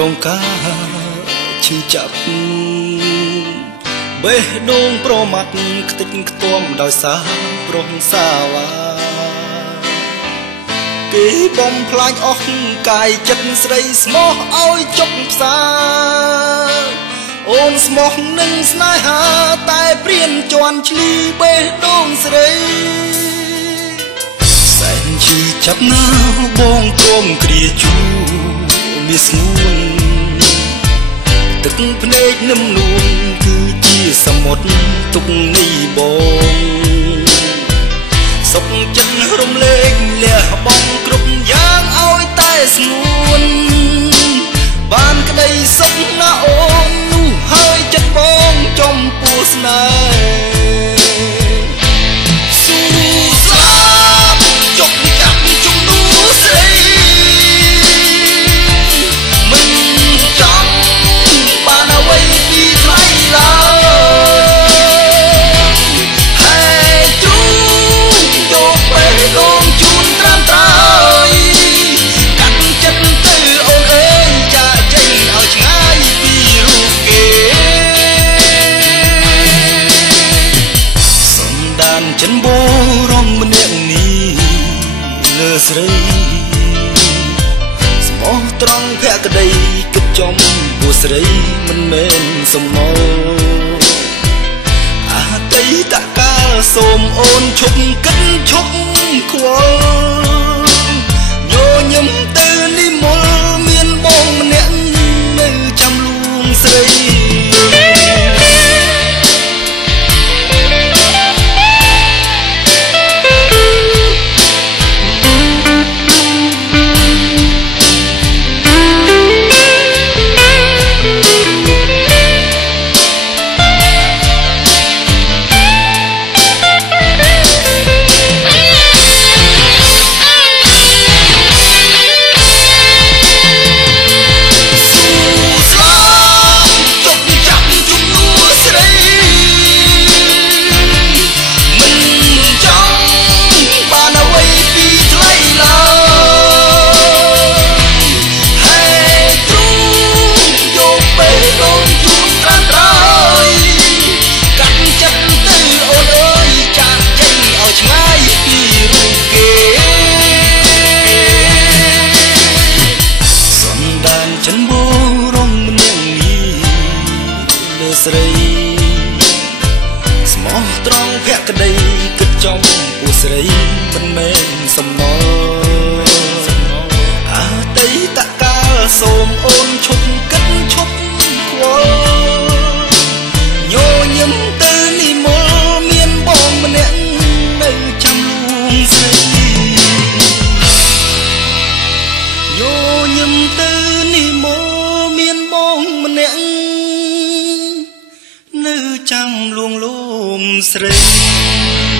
រងការឈឺចាប់បេះដូងប្រមាត់ខ្ទេចខ្ទាំដោយសារប្រុសសាវ៉ាគេបំផ្លាញអស់កាយចិត្តស្រីស្មោះឲ្យចុកផ្សាអូនស្មោះនឹងស្នេហាតែព្រានជន់ឈ្លីបេះដូងស្រីសែនឈឺចាប់ណាស់បងព្រមគ្រាជួមានស្ងួនទឹកភ្នែកនឹមនួនគឺជាសមុទ្រទុកនេះបងសុខចិត្តរំលែកលះបង់គ្រប់យ៉ាងឲ្យតែស្ងួនបានក្តីសុខណាអូននោះហើយចិត្តបងចំពោះស្នេហ៍ស៊ូស្លាប់ចុកចាប់ជំនួសស្រីមិនចង់បានអ្វីពីថ្លៃឡើយហើយទ្រូងយកពេលដងជូនត្រាំត្រើយកាត់ចិត្តទៅអូនអើយចាចេញឲ្យឆ្ងាយពីរូបគេសំដានចិនបរងម្នាក់នេះលើស្រីស្មោះត្រង់ភក្តីគិតចំពោះស្រីមិនមែនសំណល់អតីតកាលសូមអូនឈប់គិតឈប់ខ្វល់ញញឹមទៅនិមលមានបងម្នាក់នៅចាំលួងស្រីស្រីស្មោះត្រង់ភក្តីគិតចំពោះស្រីមិនមែនសំណល់អតីតកាលសូមអូនឈប់គិតឈប់ខ្វល់ញញឹមទៅនិមលមានបងម្នាក់នៅចាំលួងស្រីញញឹមទៅនិមលមានបងម្នាក់នៅចាំលួងលោមស្រី